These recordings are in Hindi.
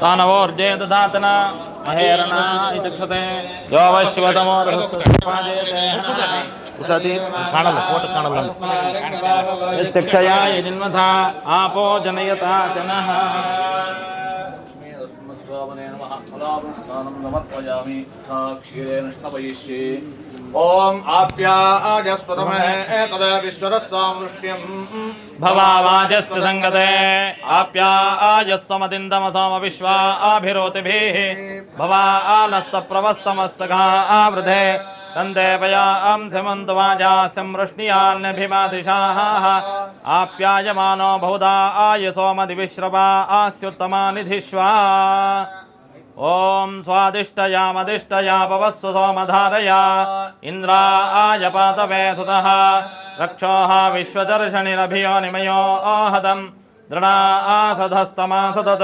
तानवोर्जे दधातना महेरना इचक्षते यो वैश्वतमो रहस्यपादेते उषति काणल कोट काणल शिक्षया यजिन्मथा आपो जनयता जनः ओम आप्याजस्वतमहे तदे विश्वरस्सामृष्ट्यं भवावाजस्य संगते आप्याजस्वमतिन्दमसोम विश्वा आभिरोतिभिः भवानस्य प्रवस्तमस्सखा आवृधे तन्देवयां समन्तवाजास्यं वृष्णियान्नभिमादिशाः आप्यायमानो बहुधा आयसोमदिविश्रवा आस्युत्तमा निधिष्वा ओम स्वादिष्टयामदिष्टया पवस्व सोमधारया इन्द्रायपातवे सुतः रक्षोः विश्वदर्शनिरभियो निमयो आहतं दृढा आसधस्तमा सतत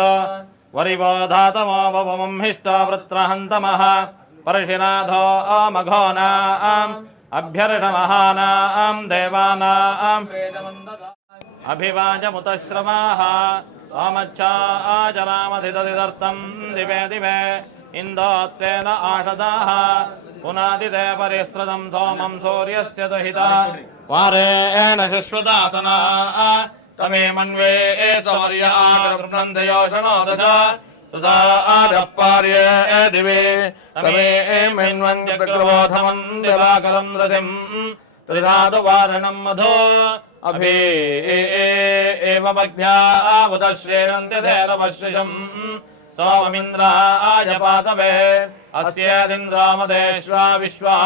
वरिवो धातमो ववमहिष्टवृत्रहन्तमः परशिराधो अमघोनाम् अभ्यर्षमहानां देवानाम् अभिवाजमुतश्रवाः सोमच्छा आचरामधिदधिदर्थं दिवे दिवे इन्दोत्तेन आषदाः पुनादिते परिस्रतं सोमं सूर्यस्य दुहिता वारेण शुश्रुतातना तमे मन्वे सौर्य आकृप्नन्दयोषणो ददा सुधा आदप्पार्ये दिवे तमे मन्वञ्जप्रबोधमन्दिवाकलं रतिं त्रिधातुवारणं मधो अभि एव भक्त्या उदश्रेणन्त्यधेनवश्रिषं सोममिन्द्रायपातवे अस्येदिन्द्रामदेश्वा विश्वा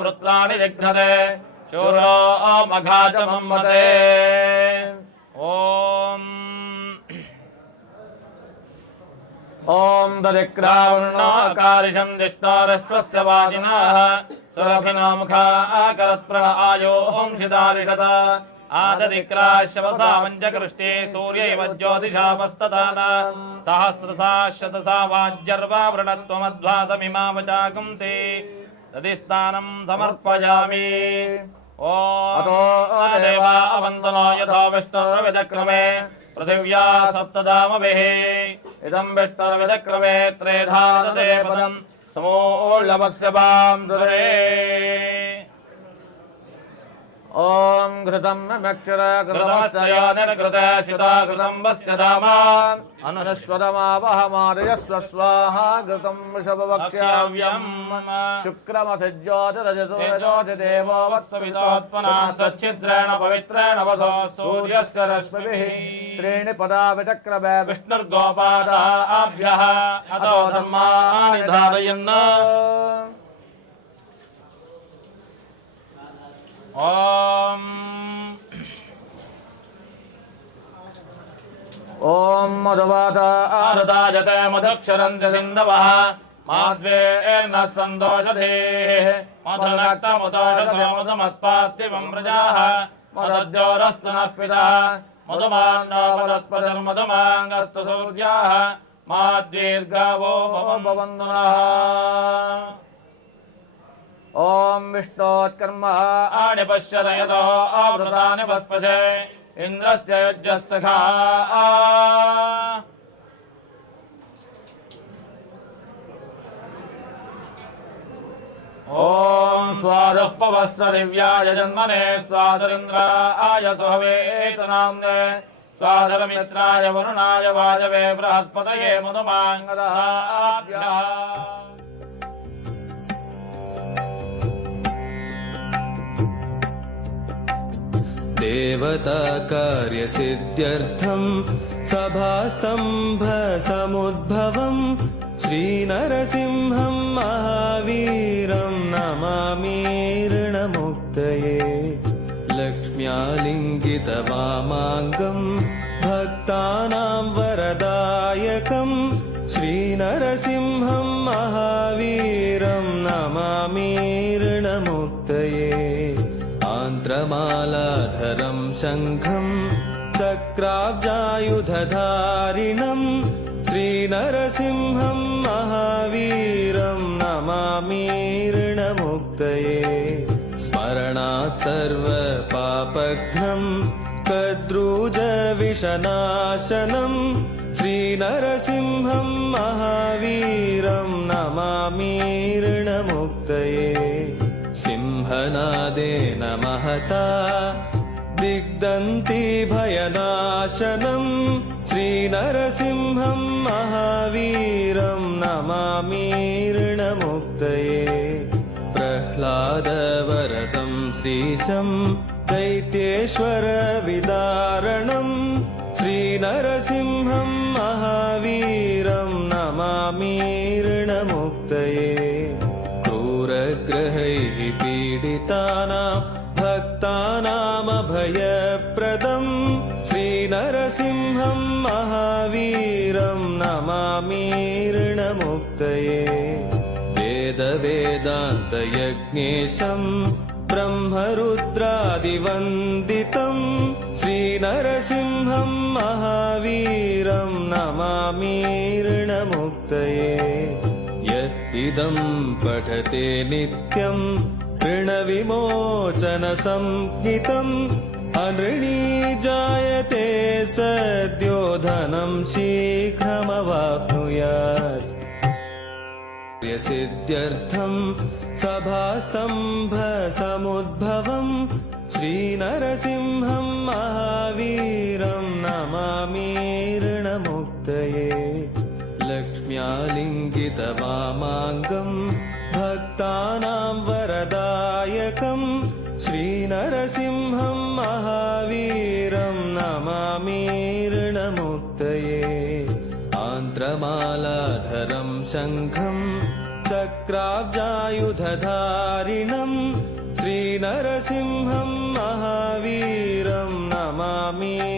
वृत्राणि जिघ्नते शूरो मघाचमं मते ओम दरिक्रावृणाकारिषं दिष्टारश्वस्य वाजिनः सुरभिनो मुखा आकरत्प्रण आयो ओम शिदारिषत आददिक्राश्यवसा वञ्जकृष्टे सूर्यैव ज्योतिषामस्तदान सहस्रसा शतसा वाज्यर्वा वृणत्वमध्वातमिमावचाकुंसि तदिस्थानं समर्पयामि ओम देवा अवन्दनो यथा विष्णुर्विदक्रमे पृथिव्या सप्तदामभिः इदं विष्णुर्विदक्रमे त्रेधा ददे पदं समूलवस्य वां दुरे ओम घृतं नक्षर घृतमस्य निर्घृते शिता घृतं वस्य धामा अनुश्वरमावहमादयस्व स्वाहा घृतं वृषभवक्ष्याव्यं शुक्रमसिज्योतिरजतो वत्सवितोत्पन्ना तच्छिद्रेण पवित्रेण वसो सूर्यस्य रश्मिभिः त्रीणि पदा विचक्रमे विष्णुर्गोपादाभ्यः अतो धर्माणि धारयन् ओम मधुवाता आरदायते मधुक्षरन्ति सिन्धवः माध्वेर्न सन्दोषधेः मधुनक्तमुदोषधमुदमत्पार्थिवं व्रजाः मदद्योरस्तु नः पिता मधुमान्नो वनस्पतिर्मधुमाङ्गस्तु सूर्याः माद्वीर्गावो भवन्तु नः ओम विष्णोत्कर्म आणि पश्यत यतो आवृतानि वस्पशे इन्द्रस्य यज्ञस्सखा ओम स्वादः पवस्व दिव्याय जन्मने स्वादरिन्द्राय सुहवेतनाम्ने स्वादरमित्राय वरुणाय वाजवे बृहस्पतये मधुमाङ्गदाभ्यः देवता कार्यसिद्ध्यर्थं सभास्तंभ समुद्भवं श्रीनरसिंहं महावीरं नमामि ऋणमुक्तये लक्ष्म्यालिङ्गितवामाङ्गं भक्तानां वरदायकं श्रीनरसिंहं महावीरं नमामि ऋणमुक्तये आन्त्रमालाधरं शङ्खं चक्राब्जायुधधारिणं श्रीनरसिंहं महावीरं नमामि ऋणमुक्तये स्मरणात् सर्वपापघ्नं कद्रूजविषनाशनं श्रीनरसिंहं श्रीनरसिंहं महावीरं नमामीर्णमुक्तये सिंहनादेन महता दिग्दन्ति भयनाशनं श्रीनरसिंहं महावीरं नमामीर्णमुक्तये प्रह्लादवरदं श्रीशं दैत्येश्वरविदारणं श्रीनरसिंहं महावीरं नमामीर्णमुक्तये क्रूरग्रहैः पीडितानां भक्तानामभयप्रदं श्रीनरसिंहं महावीरं नमामीर्णमुक्तये वेदवेदान्तयज्ञेशं ब्रह्मरुद्रादिवन्दितं श्रीनरसिंहं महावीरं नमामीर्णमुक्तये यद् पठते नित्यं ऋणविमोचनसंज्ञितम् अनृणी जायते सद्यो धनं शीघ्रमवाप्नुयात् सिद्ध्यर्थं सभास्तम्भसमुद्भवं श्रीनरसिंहं महावीरं नमामीर्णमुक्तये लक्ष्म्यालिङ्गितवामाङ्गं भक्तानां वरदायकं श्रीनरसिंहं महावीरं नमामीर्णमुक्तये आन्त्रमालाधरं शङ्खं चक्राब्जायुधधारिणं श्रीनरसिंहं महावीरं नमामीर्णमुक्तये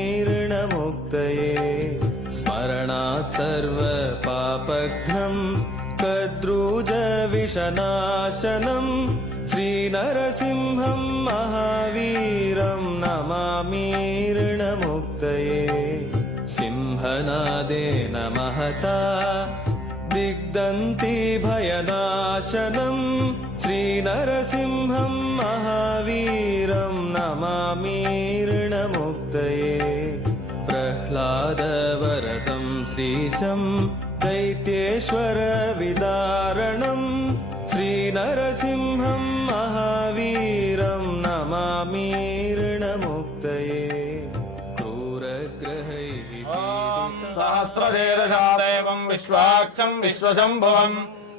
स्मरणात् सर्वपापघ्नं कद्रूजविषनाशनं श्रीनरसिंहं महावीरं नमामीर्णमुक्तये सिंहनादेन महता दिग्दन्ति भयनाशनं श्रीनरसिंहं महावीरं नमामीर्णमुक्तये प्रह्लादवरदं श्रीशं दैत्येश्वरविदारणं श्रीनरसिंहं महावीरं नमामीर्णमुक्तये क्रूरग्रहैः सहस्रशीर्षा देवं विश्वाक्षं विश्वशम्भुवं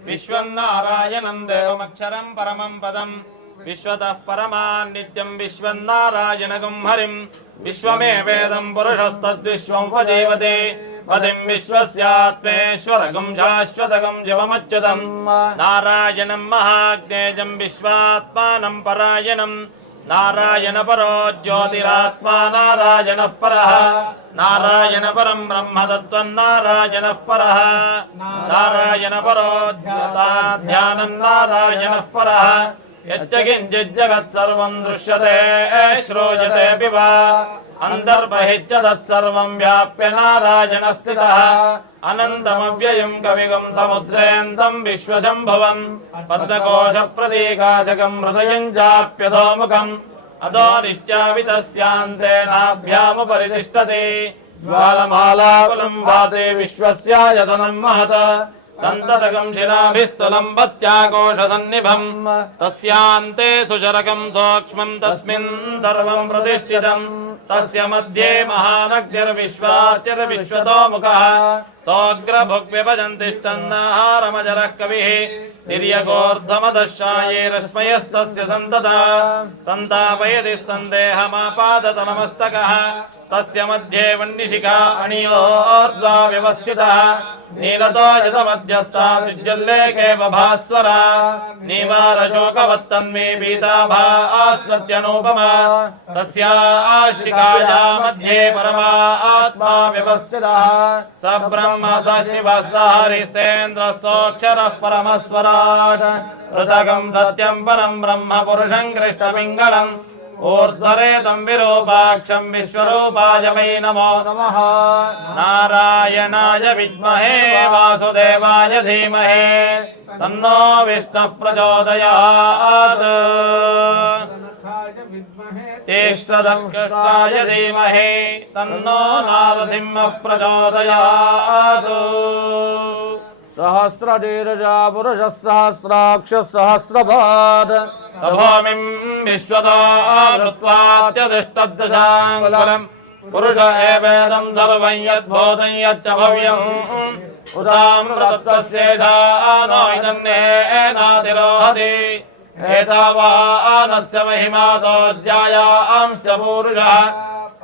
विश्वन्नारायणं देवमक्षरं परमं पदं विश्वतः परमान् नित्यं विश्वन्नारायणगं हरिं विश्वमेवेदं पुरुषस्तद्विश्वमुपजीवते पदिं विश्वस्यात्मेश्वरगं शाश्वतगं शिवमच्युतं नारायणं महाज्ञेयं विश्वात्मानं परायणं नारायण परो ज्योतिरात्मा नारायणः परः नारायण परं ब्रह्म तत्त्वन्नारायणः परः नारायण परो ध्यानं नारायणः परः यच्च किञ्चिज्जगत्सर्वं दृश्यते श्रूयतेऽपि वा अन्तर्बहिश्च तत्सर्वं व्याप्य नारायणः स्थितः अनन्तमव्ययं कविगं समुद्रेन्दं विश्वशम्भुवं पद्मकोशप्रतीकाशकं हृदयं चाप्यधोमुखम् अधोनिश्चावितस्यान्ते नाभ्यामुपरि तिष्ठति ज्वालमालाकुलं भाते विश्वस्यायतनं महत् सन्ततकं शिलाभिस्तुलं पत्याकोशसन्निभं तस्यान्ते सुचरकं सूक्ष्मं तस्मिन् सर्वं प्रतिष्ठितं तस्य मध्ये महानग्निर्विश्वार्चिर्विश्वतोमुखः सोऽग्रभुग्व्यभजन्तिष्ठन्नाहारमजरः कविः निर्यगोर्ध्वमदशाये रश्मयस्तस्य सन्तता सन्तापयति सन्देहमापादतममस्तकः तस्य मध्ये वह्निशिखा अणियोर्ध्वा व्यवस्थितः नीलतो यतमध्यस्था विद्युल्लेखेव भास्वरा नीवारशोकवत्तन्मे पीताभा आस्वत्यनूपमा तस्याशिखाया मध्ये परमा आत्मा व्यवस्थितः स ब्रह्म स शिवः स हरिसेन्द्रः सोऽक्षरः परमस्वराट् ऋतकं सत्यं परं ब्रह्म पुरुषं कृष्णपिङ्गलम् ऊर्ध्वरेतं विरूपाक्षं विश्वरूपाय वै नमो नमः नारायणाय विद्महे वासुदेवाय धीमहि तन्नो विष्णुः प्रचोदयात् ज्येष्ठदङ्कृष्टाय धीमहि तन्नो नारसिंहः प्रचोदयात् सहस्रदीर्घा पुरुषः सहस्राक्षः सहस्रपाद तभूमिं विश्वतो कृत्वात्यतिष्ठद्दशाङ्गुलम् पुरुष एवेदं सर्वं यद्भूतं यच्च भव्यम् उदामृतत्वस्येषा नो इदन्नेनातिरोहति एतावानस्य महिमातो ज्यायांश्च पूरुषः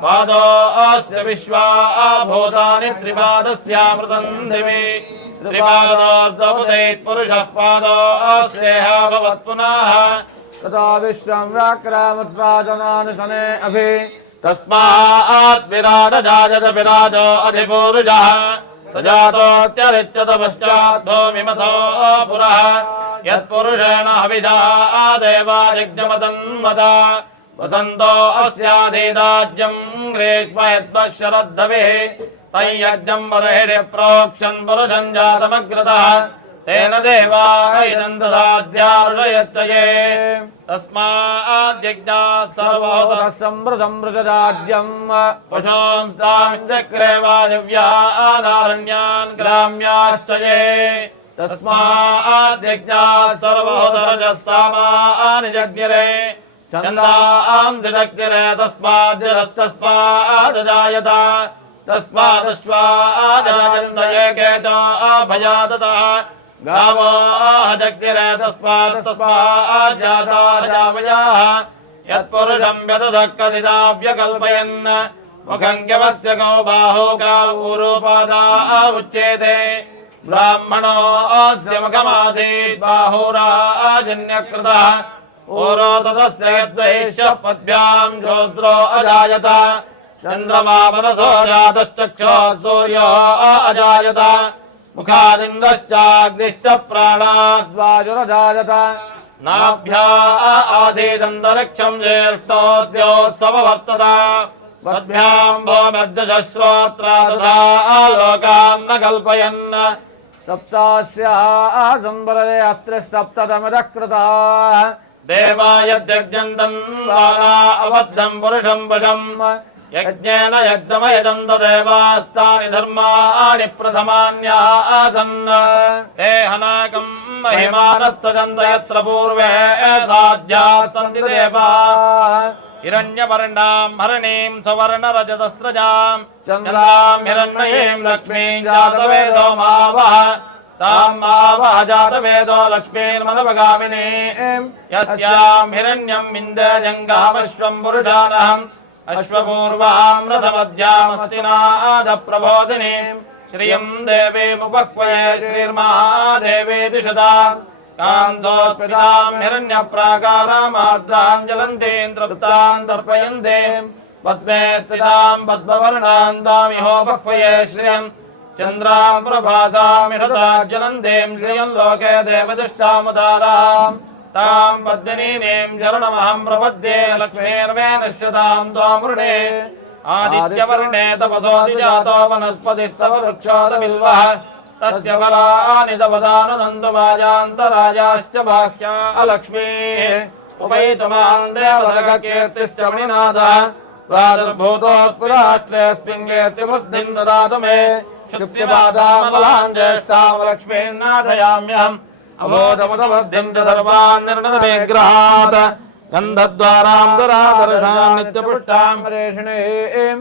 पादो अस्य विश्वा भूतानि त्रिपादस्यामृतं दिवि त्रिपादोऽर्धमुदैत् पुरुषः पादो अस्येह भवत् पुनः तथा विश्वं व्याक्रामत्साजनानि शने अभि तस्मात् विराजजायत विराजो अधिपूरुषः सजातोऽत्यरिच्यत पश्चात् भूमिमथो पुरः यत्पुरुषेण हविषा देवा यज्ञमतन्मता वसन्तो अस्याधीदाज्यं ग्रेष्मयद्वशरद्धविः तय्यज्ञं बर्हिः प्रोक्षन् पुरुषं जातमग्रतः तेन देवा इदं ददाद्यार्षयश्च ये तस्माद्यज्ञाः सर्वोदरः समृद्धं मृतराज्यं पशुंस्ताश्चक्रे वायव्यानारण्यान् ग्राम्याश्च ये तस्माद्यज्ञाः सर्वोदरजः सामानि जज्ञिरे छन्दांसि जज्ञिरे तस्माद्जायत तस्मादश्वाजायन्त एके च अभयादतः गावो जज्ञिरे तस्माज्जाता जावयाः यत्पुरुषं व्यदधः कथिताव्यकल्पयन् मुखं यवस्य गो बाहो गावूरोपादा उच्येते ब्राह्मणो अस्य मुखमासीत् बाहुराजन्यकृतः ऊरो ततस्य यद्वैश्यः पद्भ्यां जोद्रो अजायत चन्द्रमा मनसो जातश्चक्षुः सूर्यो अजायत मुखादिन्द्रश्चाग्निश्च प्राणाद्वायुरजायत नाभ्या आसीदन्तरिक्षं ज्येष्ठोऽद्योत्सववर्तत पद्भ्यां भूमिर्दशश्रोत्रा तथा लोकान् न कल्पयन् सप्तास्याः संवरदे अत्र सप्ततमः कृताः देवा यद्यज्ञन्तं वारा अबद्धं पुरुषं वशम् यज्ञेन यज्ञमयजं तदेवास्तानि धर्माणि प्रथमान्याः आसन् ते हनाकं महिमानस्तजन्त यत्र पूर्वे साध्याः सन्ति देवाः हिरण्यवर्णां हरणीं सवर्णरजतस्रजां चन्द्रां हिरण्मयीं लक्ष्मीं जातवेदो मावः तां मावः जातवेदो लक्ष्मीर्मनवगामिनीं यस्यां हिरण्यं विन्द्यजङ्गामश्वं पुरुषानहम् अश्वपूर्वां रथमध्यामस्तिनादप्रबोधिनीं श्रियं देवीमुपक्वये श्रीर्महादेवी दिशदा कान्तोत्पितां हिरण्यप्राकारामार्द्रां ज्वलन्तीं तृप्तां तर्पयन्तीं पद्मे स्थितां पद्मवर्णां तामिहोपक्वये श्रियं चन्द्रां प्रभासामिषता ज्वलन्तीं श्रियं लोके देवदुष्टामुदाराम् तां पद्मिनीं शरणमहं प्रपद्ये लक्ष्मीर्मे नश्यतां त्वामृणे आदित्यवर्णे तपसोऽधिजातो वनस्पतिस्तव वृक्षोदबिल्वः तस्य फलानि तपदानन्दमायान्तरायाश्च बाह्या अलक्ष्मीः उपैतुमां देवतकीर्तिश्च मणिनाथः प्रादुर्भूतोत्पुराष्ट्रेऽस्मिन्नेत्रिबुद्धिं ददातु मे क्षुप्तिपादामलां ज्येष्ठां लक्ष्मीं नाथयाम्यहम् अबोधमुदबुद्धिं च सर्वान् निर्णतविग्रहात् गन्धद्वारां दुरादर्शान् नित्यपुष्टां परेषिणीं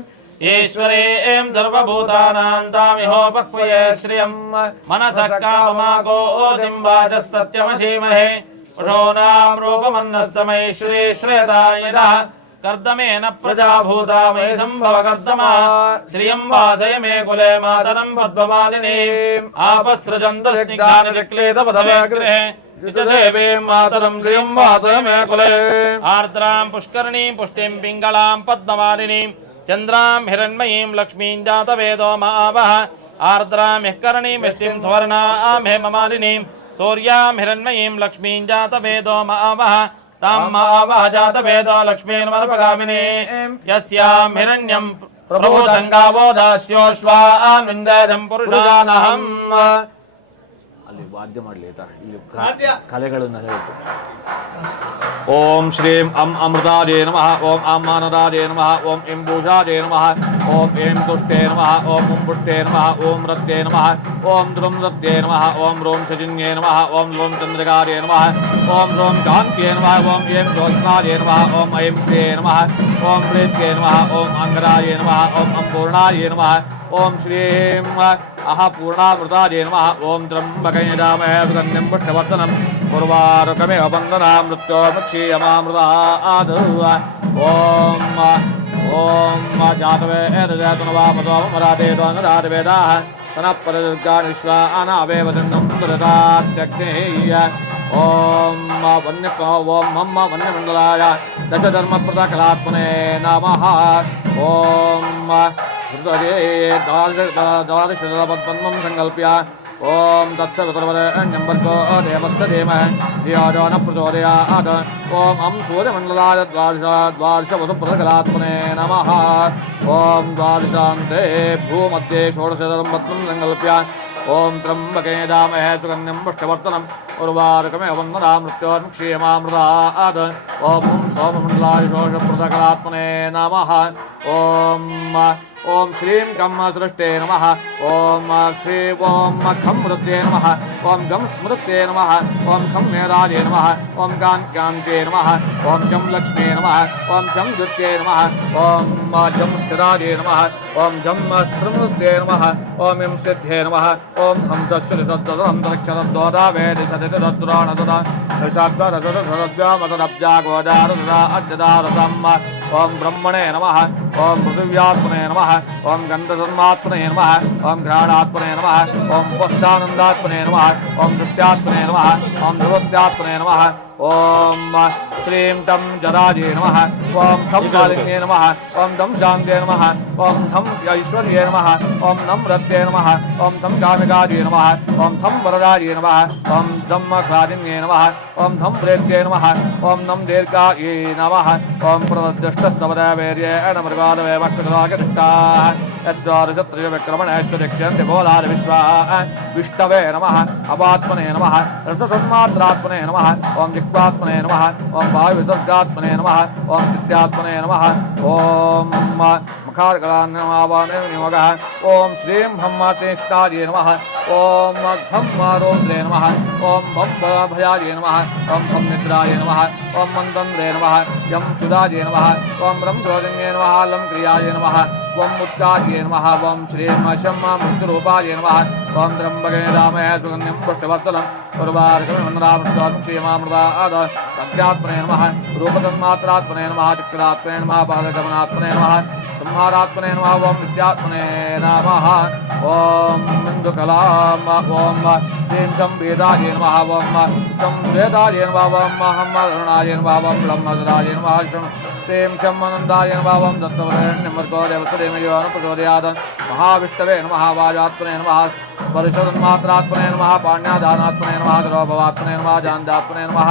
ईश्वरीं सर्वभूतानां तामिहोपक्वये श्रियं मनसः काममागोदिं वाचः सत्यमशीमहे पुषोनां रूपमन्नस्तमये श्री श्रेतायनः कर्दमेन प्रजाभूता मयि सम्भव कर्दमा श्रियं वासय मे कुले मातरं पद्ममालिनीम् आपसृजन्तस्निग्धानि चक्लेतपथव्यग्रे देवीं मातरं श्रियं वासय मे कुले आर्द्रां पुष्करणीं पुष्टिं पिङ्गलां पद्ममालिनीं चन्द्रां हिरण्मयीं लक्ष्मीं जातवेदो मावः आर्द्रां हिकरणीं मिष्टिं सुवर्णां हेममालिनीं सूर्यां हिरण्मयीं लक्ष्मीं जातवेदो मावः तां मावः जातवेदो लक्ष्मीर्मनपगामिनीं यस्यां हिरण्यं प्रभूतं गावो दास्योश्वान् विन्देजं पुरुषानहम् ಅಲ್ಲಿ ವಾದ್ಯ ಮಾಡಲಿ ಇಲ್ಲಿ ಕಲೆಗಳನ್ನು ಹೇಳ್ತು ओम श्रीं अम अमृताय नमः ओम अम आनदाय नमः ओम इं भूषाय नमः ओम ऐं तुष्टे नमः ओम उं पुष्टे नमः ओम रत्ये नमः ओम द्रुं रत्ये नमः ओम रों शजिन्ये नमः ओम लों चंद्रिकाय नमः ओम रों कान्त्ये नमः ओम ऐं ज्योत्स्नाय नमः ओम ऐं श्रिये नमः ओम प्रीत्ये नमः ओम अंगराय नमः ओम अम्पूर्णाय नमः ओम श्रीं पूर्णामृताय नमः ओम त्र्यंबकं यजामहे सुगन्धिं पुष्टिवर्धनम् उर्वारुकमिव बन्धना मृत्योर्मुक्षीयमामृतात् ओम जातवेदजातुनवामरादेवाः तनः परदुर्गानिश्वानावेवदन्नं ददात्यग्नेय ओम मम वन्यमण्डलाय दशधर्मप्रदकलात्मने नमः ओम द्वादशपद्मं संकल्प्य ओम तत्सवितुर्वरेण्यं भर्गो देवस्य धीमहि धियो यो नः प्रचोदयात् ओम अं सूर्यमण्डलाय द्वादशवसुप्रदकलात्मने नमः ओम द्वादशान्ते भूमध्ये षोडशधर्मपद्मं संकल्प्य ओम त्र्यंबके यजामहे सुगन्धिं पुष्टिवर्धनम् उर्वारुकमिव बन्धना मृत्योर्मुक्षीयमामृतात् ओम सोममण्डलाय षोडशप्रदकलात्मने नमः ओम श्रीं गम सृष्टे नमः ओम श्री ओम खं मृत्ये नमः ओम गम स्मृत्ये नमः ओम खं मेधाये नमः ओम कान्ते नमः ओम जं लक्ष्मे नमः ओम जं द्वित्ये नमः ओम जं स्थिराये नमः ओम जं स्त्रीमृत्ये नमः ओम इं सिद्धे नमः ओम हंसश्चलितद्वन्द्रक्षरद्वदावेदिशदितद्राणददा ऋषाद्वरसदध्यामतदब्जागोदारददा ओम ब्रह्मणे नमः ओम पृथिव्यात्मने नमः ओम गन्धधर्मात्मने नमः ओम घ्राणात्मने नमः ओम उपस्थानन्दात्मने नमः ओम दृष्ट्यात्मने नमः ओम ध्रुवत्यात्मने नमः ओम श्रीं तं जराजे नमः ओम थं कालिन्ये नमः ओम तं शान्ते नमः ओम थं ऐश्वर्ये नमः ओम नं रत्ये नमः ओम थं कामिकाजे नमः ओम थं वरदाये नमः ओम धं क्रादिन्ये नमः ओम थं प्रेत्ये नमः ओम नं दीर्घाये नमः ओम प्रदष्टस्तवदेवेर्येण मृगादवे वक्रतुलागदिष्टाः यस्वादशत्रिविक्रमणेश्वरिक्ष्यन्ति बोलाद विश्वाः विष्णवे नमः अवात्मने नमः रसतन्मात्रात्मने नमः ओम जिह्वात्मने नमः ओम वायुविसर्गात्मने नमः ओम चित्त्यात्मने नमः ओम मुखार्गलान्नमावाने नियोगः ओम श्रीं ब्रह्मतीक्ष्णाये नमः ओम घं रोन्द्रे नमः ओम भं भयाये नमः ओम भं निद्राये नमः ओम मन्दन्द्रे नमः यं चुदाये नमः ओम रं क्रोधिन्ये नमः लं क्रियाये नमः ओम उत्कार्ये नमः ओम श्रीं शं मृत्युरूपाये नमः ओम त्र्यंबके यजामहे सुगन्धिं पुष्टिवर्धनम् उर्वारुकमिव अध्यात्मने नमः रूपतन्मात्रात्मने नमः चक्षुरात्मने नमः पादगमनात्मने नमः संहारात्मने नमः ओम विद्यात्मने नमः ओम बिन्दुकलाम ओम श्रीं संवेदाय नमः ओम संवेदाय नमः ओम अहमरुणाय नमः ओम ब्रह्मसदाय नमः श्रीं चम्मनन्दाय नमः ओम दत्तवरेण्यं भर्गो देवस्य धीमहि यो नः प्रचोदयात् महाविष्णवे नमः वाजात्मने नमः स्पर्शतन्मात्रात्मने नमः पाण्यादानात्मने नमः द्रवभवात्मने नमः जानदात्मने नमः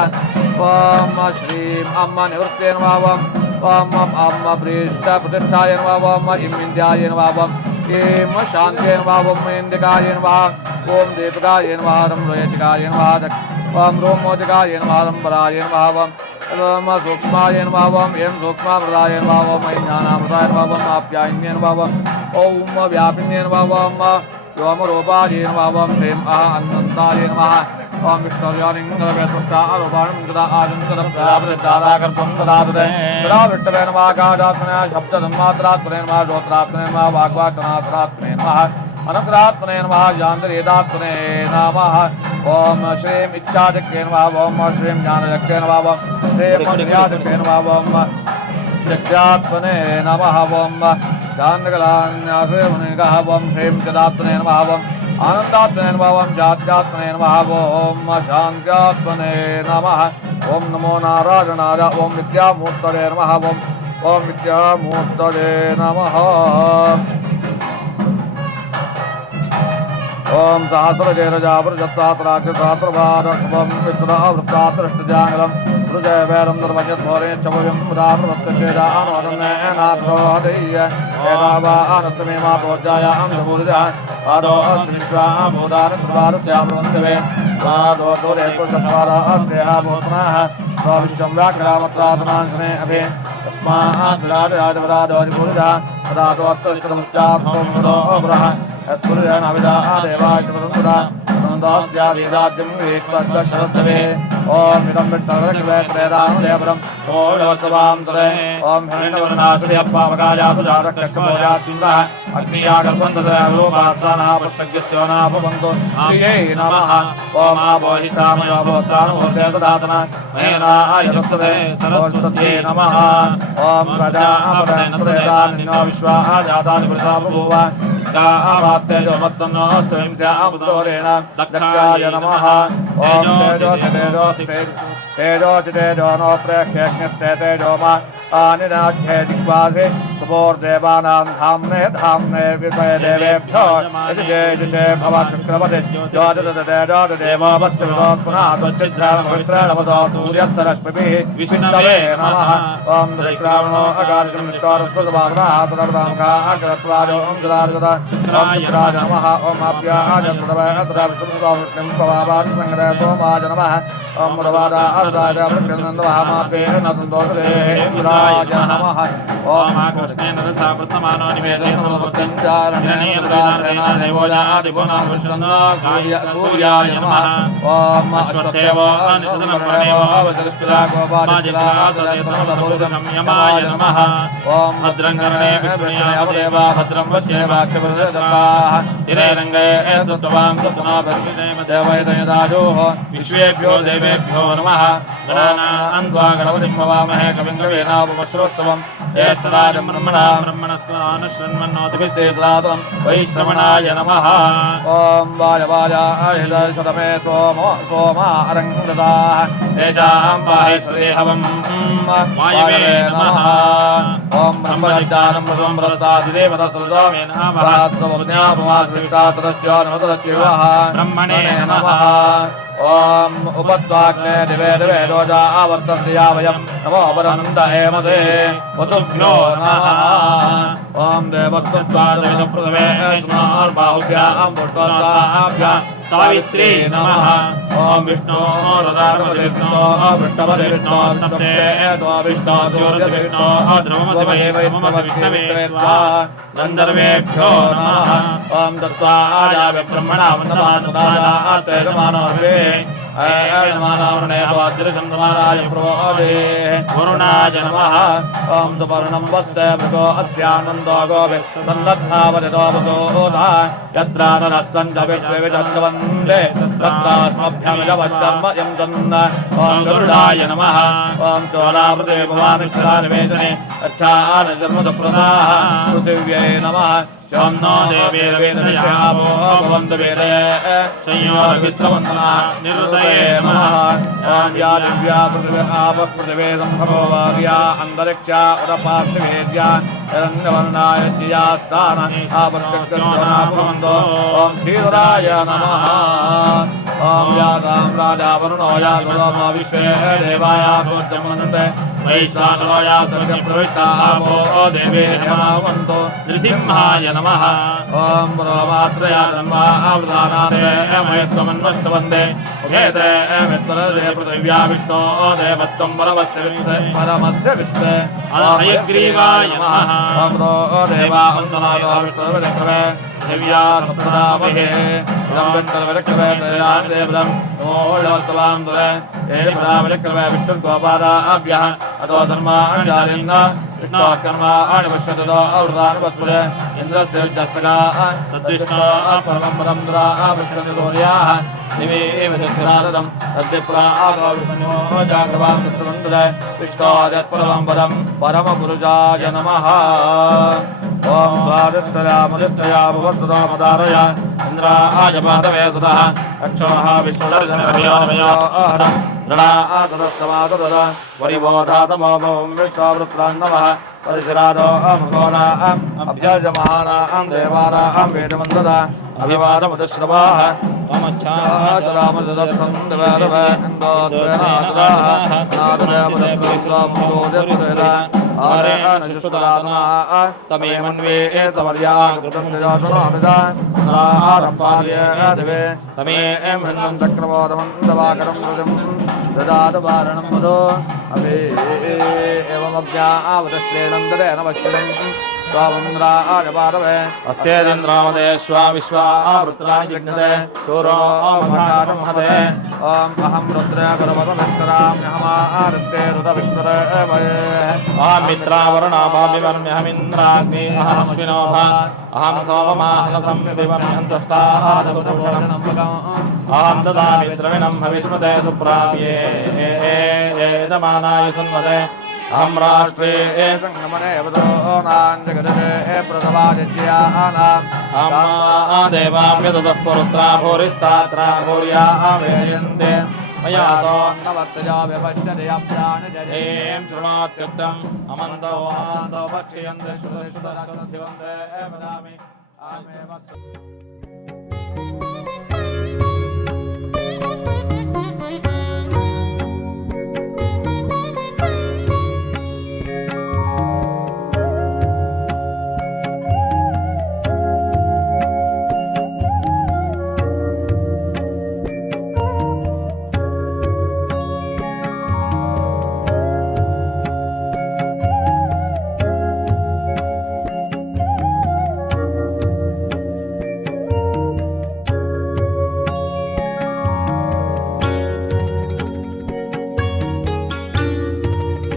ओम श्रीं अम्म निवृत्ते नमः ओम अम्म प्रतिष्ठाय नमः ओम इन्द्रियाय नमः ओम ऐं शान्त्यै नमः ओम इन्दिकाय नमः ओम दीपकाय नमः रं रोचकाय नमः ओम रोमोचकाय नमः रं वराय नमः ओम सूक्ष्माय नमः ओम ऐं सूक्ष्मामृताय नमः ओम ऐं ज्ञानामृताय नमः ओम आप्यायन्ये नमः ओम व्यापिन्ये नमः ओम व्योमरूपाय नमः ओम श्रीं अनन्ताय नमः ओम विष्णुर्योनिङ्गवेतुष्टारोपाणं नमः आकाशात्मने शब्दधन्मात्रात्मने नमः श्रोत्रात्मने नमः वाग्वाचनात्रात्मने नमः अनुग्रहात्मने नमः शान्तिरेदात्मने नमः ओम श्रीं इच्छाचक्रे नमः ओम श्रीं ज्ञानचक्रे नमः ओम श्रीं क्रियाचक्रे नमः ओम यज्ञात्मने नमः ओम शान्तकलान्यासे मुनिगः ओम श्रीं चिदात्मने नमः ओम आनन्दात्मने नमः ओम शान्त्यात्मने नमः ओम शान्त्यात्मने नमः ओम नमो नारायणाय ओम विद्यामूर्तये नमः ओम विद्यामूर्तये नमः ओम सहस्रजयरजावृजत्सात्राक्षसात्रवादशुभं मिश्रावृत्तात्रष्टजाङ्गलं रुजय वैरं निर्वजद्भोरे चवयं रामवत्तशेदानोदन्नेनाद्रोहदीय वेदावानस्मे मातोज्जायां जभूर्जः आदो अस्विश्वाभूदानद्वारस्यामृन्दवे वादो तोरे पुरुषत्वारा अस्याः भूत्मनः विश्वं व्याकरामत्रातनांसने अभे तस्मात् विराजराजवराजोदिपुरुषः तदातोऽत्रश्रमश्चाभवमुदोऽपुरः यत्पुरुषेण अविदादेवायतवरुन्धरा नन्दाद्यादिदाद्यं ग्रीष्मद्वशरद्दवे ॐ इदं विट्टलकृवेत्रयदानुदेवरम् ओढवत्सवान्तरे ॐ हिरण्यवर्णासुर्यप्पावकायासुजातकशमोजास्तिन्द्रः अग्नियागर्भन्ददयावलोपास्तानापशग्यस्योनापवन्तु श्रियै नमः ॐ आपोहितामयोभोस्तानुभोदेतदातना मेनायदत्तदे सरस्वत्यै नमः ॐ प्रजापदयन्त्रयदानिनो विश्वाजातानि पुरुषा बभूव कामास्तेजोमस्तन्नोऽस्तविंस्यामुद्रोरेण दक्षाय नमः ॐ तेजोसि तेजो नो प्रेक्ष्यज्ञस्ते तेजोमा आनिनाघ्ये जिह्वासि सुपोर्देवानां धाम्ने धाम्ने वितये देवेभ्यो यजिषे भव शुक्रपति ज्योतिदेवो वस्य विदोत् पुनः त्वच्चिद्रेण पवित्रेण वदो सूर्यस्सरश्मिभिः विष्णवे नमः ॐ दुष्क्रावणो अकार्यं निष्कारस्वभावनः तुरब्राङ्काग्रत्वाजो ॐ सुरार्गदा ॐ शुक्राय नमः ॐ आभ्याजस्तवे अत्र विष्णुं पवावान् सङ्ग्रहतो माज नमः ॐ मुरवादा अर्दाय प्रचन्दन्दवहामाते न सन्तोषदेः इन्द्राय नमः ॐ कृष्णेन रसा वर्तमानो निवेदयन् सूर्याय नमः ॐ अश्वत्थेव संयमाय नमः ॐ भद्रङ्गणे विष्णुयावदेव भद्रं पश्येवाक्षपदताः तिरैरङ्गे एतत्त्वां तत्त्वनाभर्गिदेवैदयदाजोः विश्वेभ्यो देवेभ्यो नमः गणानान्त्वा गणपतिं भवामहे कविं कवीनापमश्रोत्तमम् ज्येष्ठराजं ब्रह्मणास्त्वानुशृण्वन्नोतिभिस्तेतदातरं वैश्रवणाय नमः ॐ वायवायाय शतमे सोमा अरङ्गदाः तेषां पाहेश्वरेहवं वायवे नमः ॐ ब्रह्मविद्यानं मृतं व्रतादिदेवतसुदामे नमः स्वज्ञापमाशिष्टातरस्यानुतरस्यैवः ब्रह्मणे नमः ॐ उपत्वाग्ने दिवे दिवे रोजा आवर्तन्ति या वयं नमो वरन्त हेमसे वसुभ्यो नमः ॐ देवस्सत्त्वादविदप्रथमे स्मार्बाहुभ्यां पुष्पसाभ्यां सावित्री नमः ॐ विष्णो रदारमधिष्णो पृष्ठपधिष्णो सप्ते विष्णो सूर्यविष्णो ध्रुवमसि वैष्णवे गन्धर्वेभ्यो नमः ॐ दत्त्वा आजाव्य ब्रह्मणा वन्दमानोर्वे ऐर्णमानावरणेवाद्रिचन्द्रमाराय प्रवोदे वरुणाय नमः ॐ सुपर्णं वस्ते मृगो अस्यानन्दो गोभि सन्नद्धावदितोपतोदा यत्र नरः सञ्जविद्विविचन्द्रवन्दे तत्रास्मभ्यमिदवशर्म यं चन्न ॐ गरुडाय नमः ॐ सोलावृते भवानिक्षरानिवेशने अच्छानशर्मसप्रदाः पृथिव्यै नमः शं नो देवीर्वेदयावो भवन्तु वेदये संयोगविश्रवन्दना निरुदये नमः ॐ या दिव्या पृथिवी आपः पृथिवे सम्भवो वार्या अन्तरिक्षा उदपार्थिवेद्या हिरण्यवर्णाय ज्यास्तान आपश्चक्रसोना भवन्तो ॐ श्रीधराय नमः ॐ यातां राजा वरुणो या गुरोमा विश्वे देवाय प्रोच्यमनन्ते वैश्वानरोया सर्गप्रविष्टा आपो देवे हेमावन्तो नृसिंहाय नमः ॐ पुरोमात्रया तन्वा आवृतानाते मयत्वमन्वष्टवन्दे उभेते मित्रदे पृथिव्या विष्णो देवत्वं परमस्य वित्से हयग्रीवाय नमः ॐ देवा वन्दनायो विष्णुर्विक्रमे दिव्या सप्तनामहे इदं विष्णुर्विक्रमे तयादेवदं नमोऽवत्सवान्दरे ये पदाविक्रमे विष्णुर्गोपादाभ्यः अतो धर्माणिजालिन्न विष्णोकर्माणि पश्यतो अवृतानुपस्पदे इन्द्रस्य उज्जस्सगाः तद्विष्णो परमं पदं पश्यन्ति सूर्याः दिवे दक्षिणादं तद्विप्रादो विष्णो जागृवां दृष्टवन्तदे विष्णोदत्परमं पदं परमपुरुषाय नमः ॐ स्वादिष्टया भवत्सदा मदारया इन्द्राय पादवे सुतः रक्षमः विश्वदर्शनभयोहरं दृढातदस्तमादद परिबोधातमो विष्णोवृत्रान्नवः परिशिरादो अमुकोनाम् अभ्यजमानाम् देवानाम् वेदमन्दद अभिवादमुदश्रवाः रामदत्तं देवदेव इन्दोद्वेनादराः नाददेवदत्तोदयपुरेदा आरेणशुस्तदातनाः तमेमन्वे समर्याकृतं जजासुनादजा सदारपार्य दिवे तमे एमहन्नं चक्रवादमन्दवाकरं वृजम् ददातु वारणं मदो अभि एवमज्ञावतश्रेणन्दरे नमश्रिरं त्वामन्द्राजपारवे अस्येन्द्रामदेश्वा विश्वावृत्राणि जिघ्नते शूरो महते ॐ अहं रुद्रगुरुपदमिस्तराम्यहमादित्ये रुद्रविश्वरवये अहं मित्रावरुणाभामिवर्म्यहमिन्द्राग्नि अहमश्विनो भा अहं सोममाहनसं विवर्म्यहं द्रष्टारपुरुषणम् अहं ददामि द्रविणं भविष्मते सुप्राप्ये एतमानाय सुन्वते अहं राष्ट्रे संगमने वदोनाञ्जगदे प्रथमादित्यानाम् देवाम्यतः पुरुत्रा भूरिस्तात्रा भूर्या आवेदयन्ते मया तो नवत्तजा व्यपश्यते प्राणजये एं शृणोत्युक्तम् अमन्तो महान्तो भक्ष्यन्ते श्रुतश्रुतश्रुतिवन्ते वदामि आमेव